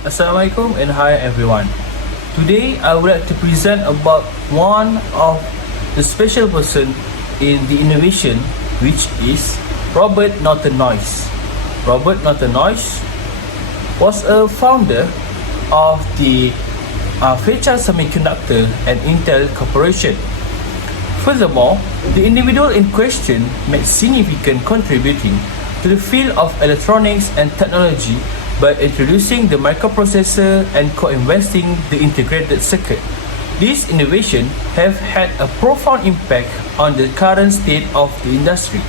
Assalamualaikum and hi everyone. Today I would like to present about one of the special person in the innovation, which is Robert Norton Noyce. Robert Norton Noyce was a founder of the Fairchild Semiconductor and Intel Corporation. Furthermore, the individual in question made significant contributing to the field of electronics and technology by introducing the microprocessor and co-investing the integrated circuit. These innovations have had a profound impact on the current state of the industry.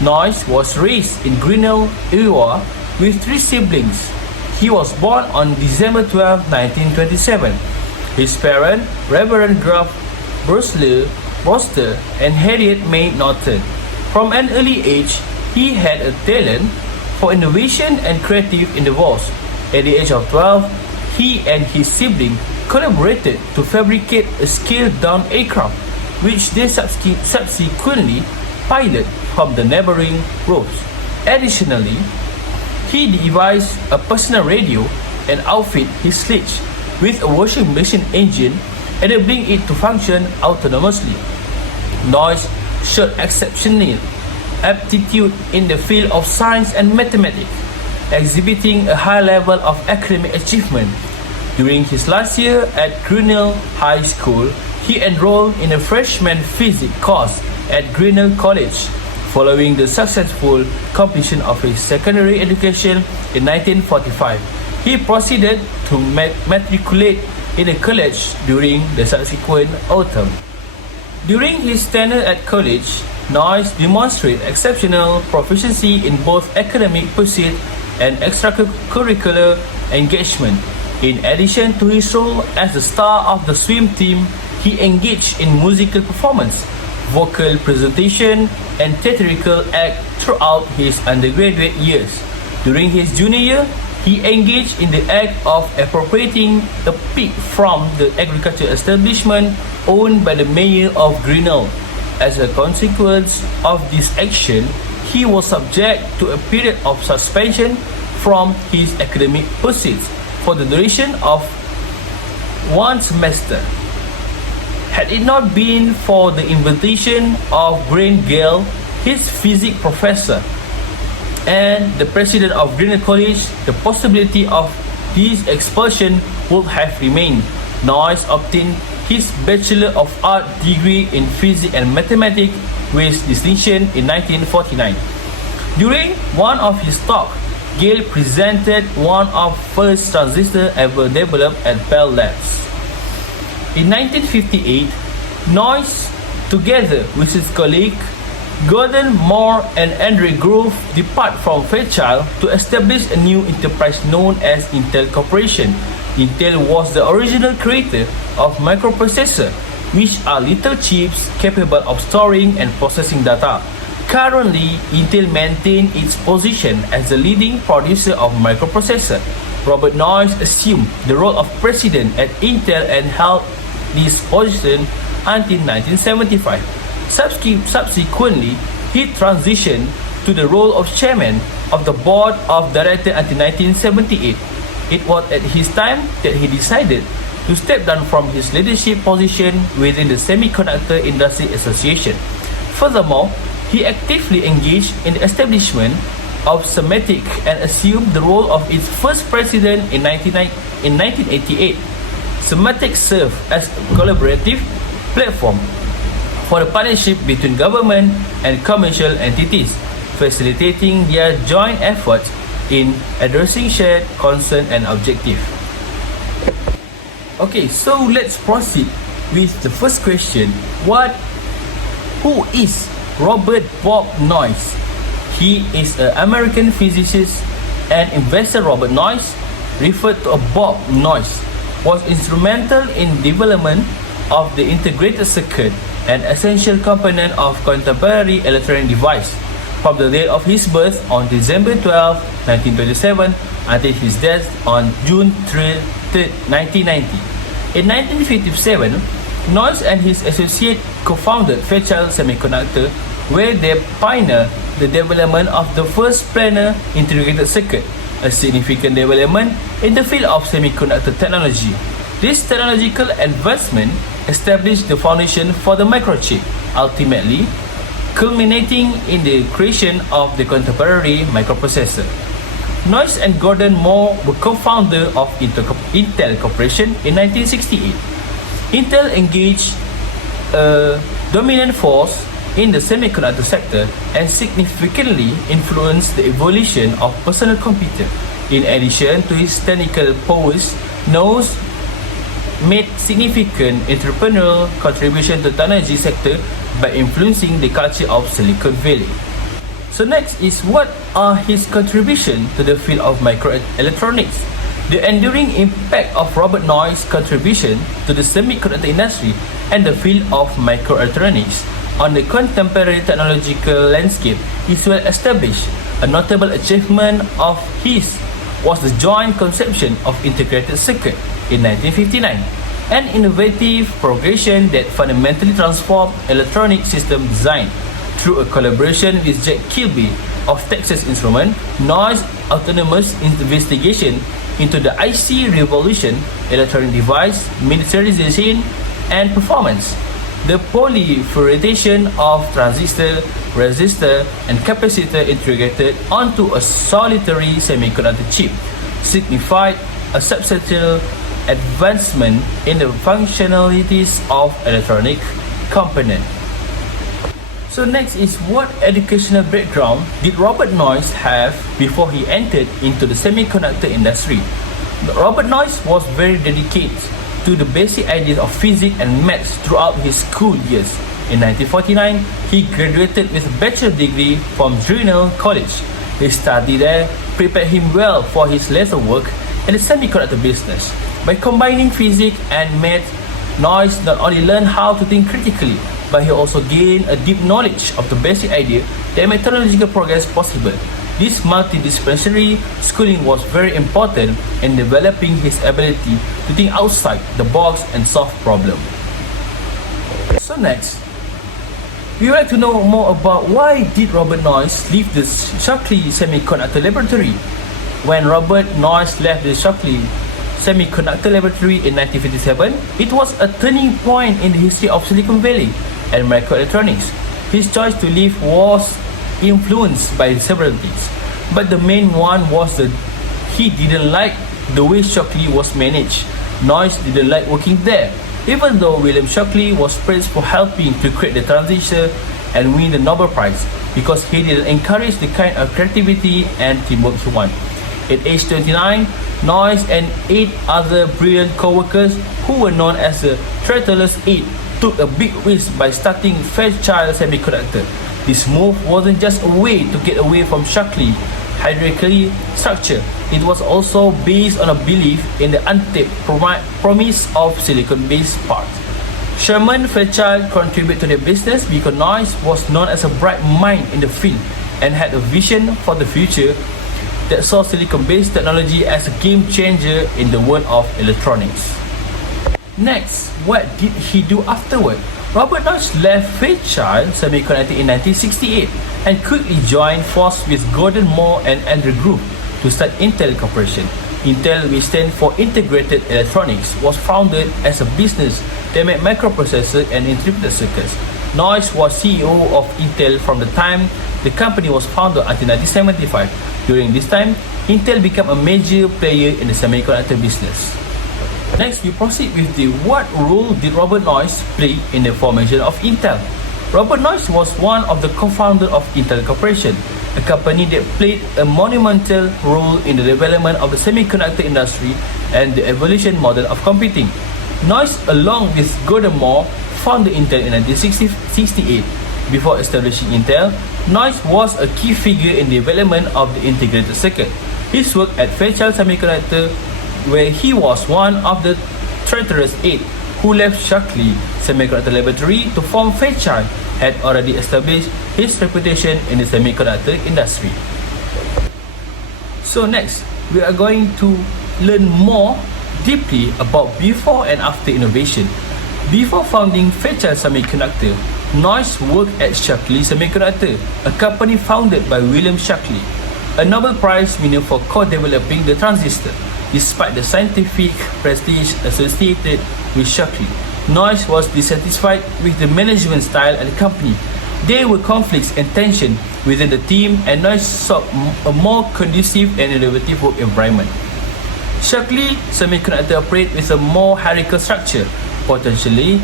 Noyce was raised in Grinnell, Iowa, with three siblings. He was born on December 12, 1927. His parents, Reverend Graf Brosler Foster and Harriet May Norton. From an early age, he had a talent for innovation and creative endeavors. At the age of 12, he and his sibling collaborated to fabricate a scaled-down aircraft, which they subsequently piloted from the neighboring roofs. Additionally, he devised a personal radio and outfitted his sledge with a washing machine engine, enabling it to function autonomously. Noyce showed exceptional aptitude in the field of science and mathematics, exhibiting a high level of academic achievement. During his last year at Grinnell High School, he enrolled in a freshman physics course at Grinnell College. Following the successful completion of his secondary education in 1945, he proceeded to matriculate in the college during the subsequent autumn. During his tenure at college, Noyce demonstrated exceptional proficiency in both academic pursuit and extracurricular engagement. In addition to his role as the star of the swim team, he engaged in musical performance, vocal presentation, and theatrical act throughout his undergraduate years. During his junior year, he engaged in the act of appropriating a pig from the agricultural establishment owned by the mayor of Grinnell. As a consequence of this action, he was subject to a period of suspension from his academic pursuits for the duration of one semester. Had it not been for the invitation of Grant Gale, his physics professor, and the president of Grinnell College, the possibility of his expulsion would have remained. Noyce obtained his Bachelor of Art degree in Physics and Mathematics with distinction in 1949. During one of his talks, Gale presented one of the first transistors ever developed at Bell Labs. In 1958, Noyce, together with his colleague Gordon Moore and Andre Grove, depart from Fairchild to establish a new enterprise known as Intel Corporation. Intel was the original creator of microprocessors, which are little chips capable of storing and processing data. Currently, Intel maintains its position as the leading producer of microprocessors. Robert Noyce assumed the role of president at Intel and held this position until 1975. Subsequently, he transitioned to the role of chairman of the board of directors until 1978. It was at his time that he decided to step down from his leadership position within the Semiconductor Industry Association. Furthermore, he actively engaged in the establishment of SEMATIC and assumed the role of its first president in 1988. SEMATIC served as a collaborative platform for the partnership between government and commercial entities, facilitating their joint efforts in addressing shared concern and objective. Okay, so let's proceed with the first question. Who is Robert Bob Noyce? He is an American physicist and investor. Robert Noyce, referred to as Bob Noyce, was instrumental in development of the integrated circuit, an essential component of contemporary electronic device. From the date of his birth on December 12, 1927 until his death on June 3, 1990. In 1957, Noyce and his associate co-founded Fairchild Semiconductor, where they pioneered the development of the first planar integrated circuit. a significant development in the field of semiconductor technology. This technological advancement established the foundation for the microchip, ultimately culminating in the creation of the contemporary microprocessor. Noyce and Gordon Moore were co-founder of Intel Corporation in 1968. Intel engaged a dominant force in the semiconductor sector and significantly influenced the evolution of personal computer. In addition to his technical prowess, Noyce made significant entrepreneurial contribution to the technology sector by influencing the culture of Silicon Valley. So next is, what are his contributions to the field of microelectronics? The enduring impact of Robert Noyce's contribution to the semiconductor industry and the field of microelectronics on the contemporary technological landscape is well established. A notable achievement of his was the joint conception of integrated circuit in 1959, an innovative progression that fundamentally transformed electronic system design. Through a collaboration with Jack Kilby of Texas Instruments, Noyce's autonomous investigation into the IC revolution, electronic device, miniaturization, and performance. The proliferation of transistor, resistor, and capacitor integrated onto a solitary semiconductor chip signified a substantial advancement in the functionalities of electronic components. So next is, what educational background did Robert Noyce have before he entered into the semiconductor industry? Robert Noyce was very dedicated to the basic ideas of physics and maths throughout his school years. In 1949, he graduated with a bachelor's degree from Grinnell College. His study there prepared him well for his later work in the semiconductor business. By combining physics and math, Noyce not only learned how to think critically, but he also gained a deep knowledge of the basic idea that made technological progress possible. This multidisciplinary schooling was very important in developing his ability to think outside the box and solve problems. So next, we would like to know more about why did Robert Noyce leave the Shockley Semiconductor Laboratory. When Robert Noyce left the Shockley Semiconductor Laboratory in 1957, it was a turning point in the history of Silicon Valley and microelectronics. His choice to leave was influenced by several things, but the main one was that he didn't like the way Shockley was managed. Noyce didn't like working there, even though William Shockley was praised for helping to create the transistor and win the Nobel Prize, because he didn't encourage the kind of creativity and teamwork he wanted. At age 29, Noyce and 8 other brilliant co-workers, who were known as the Traitorless 8, took a big risk by starting Fairchild Semiconductor. This move wasn't just a way to get away from Shockley hierarchical structure. It was also based on a belief in the untapped promise of silicon-based parts. Sherman Fairchild contributed to the business because Noyce was known as a bright mind in the field and had a vision for the future that saw silicon-based technology as a game changer in the world of electronics. Next, what did he do afterward? Robert Noyce left Fairchild Semiconductor in 1968 and quickly joined forces with Gordon Moore and Andrew Group to start Intel Corporation. Intel, which stands for Integrated Electronics, was founded as a business that made microprocessors and integrated circuits. Noyce was CEO of Intel from the time the company was founded until 1975. During this time, Intel became a major player in the semiconductor business. Next, we proceed with the what role did Robert Noyce play in the formation of Intel. Robert Noyce was one of the co-founders of Intel Corporation, a company that played a monumental role in the development of the semiconductor industry and the evolution model of computing. Noyce, along with Gordon Moore, founded Intel in 1968. Before establishing Intel, Noyce was a key figure in the development of the integrated circuit. His work at Fairchild Semiconductor, where he was one of the traitorous 8 who left Shockley Semiconductor Laboratory to form Fairchild, had already established his reputation in the semiconductor industry. So next, we are going to learn more deeply about before and after innovation. Before founding Fairchild Semiconductor, Noyce worked at Shockley Semiconductor, a company founded by William Shockley. a Nobel Prize winner for co-developing the transistor. Despite the scientific prestige associated with Shockley, Noyce was dissatisfied with the management style at the company. There were conflicts and tension within the team, and Noyce sought a more conducive and innovative work environment. Shockley Semiconductor operate with a more hierarchical structure, potentially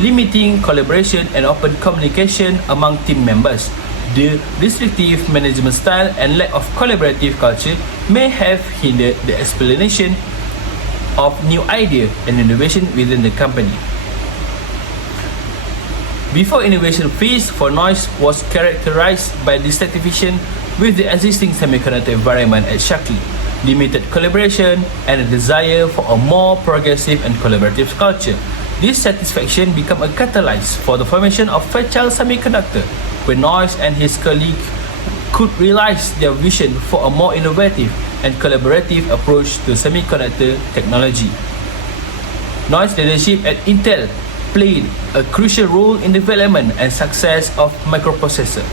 limiting collaboration and open communication among team members. The restrictive management style and lack of collaborative culture may have hindered the explanation of new ideas and innovation within the company. Before innovation phase for Noyce was characterized by dissatisfaction with the existing semiconductor environment at Shockley, limited collaboration, and a desire for a more progressive and collaborative culture. This satisfaction became a catalyst for the formation of Fairchild Semiconductor, where Noyce and his colleagues could realize their vision for a more innovative and collaborative approach to semiconductor technology. Noyce's leadership at Intel played a crucial role in development and success of microprocessor.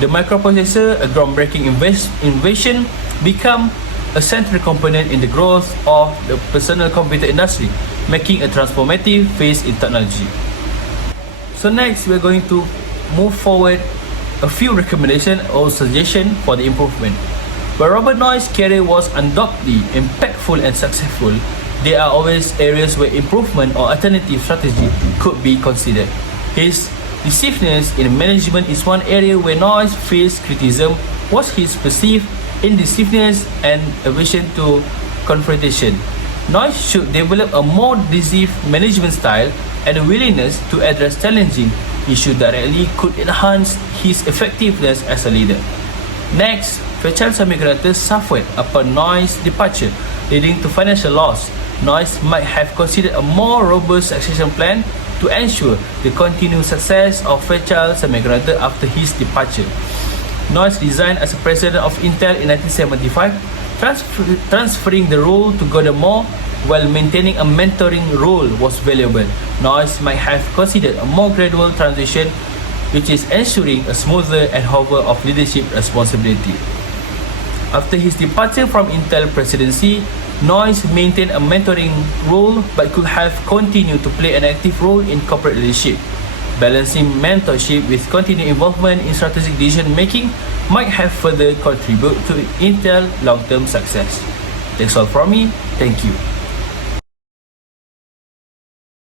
The microprocessor, a groundbreaking invention, became a central component in the growth of the personal computer industry, making a transformative phase in technology. So next, we're going to move forward a few recommendations or suggestions for the improvement. While Robert Noyce's career was undoubtedly impactful and successful, there are always areas where improvement or alternative strategy could be considered. His decisiveness in management is one area where Noyce faced criticism. Was his perceived indecisiveness and aversion to confrontation. Noyce should develop a more decisive management style and a willingness to address challenging issues directly could enhance his effectiveness as a leader. Next, Fairchild Semiconductor suffered upon Noyce's departure, leading to financial loss. Noyce might have considered a more robust succession plan to ensure the continued success of Fairchild Semiconductor after his departure. Noyce resigned as president of Intel in 1975, transferring the role to Gordon Moore while maintaining a mentoring role was valuable. Noyce might have considered a more gradual transition, which is ensuring a smoother handover of leadership responsibility. After his departure from Intel presidency, Noyce maintained a mentoring role but could have continued to play an active role in corporate leadership. Balancing mentorship with continued involvement in strategic decision-making might have further contributed to Intel's long-term success. That's all from me. Thank you.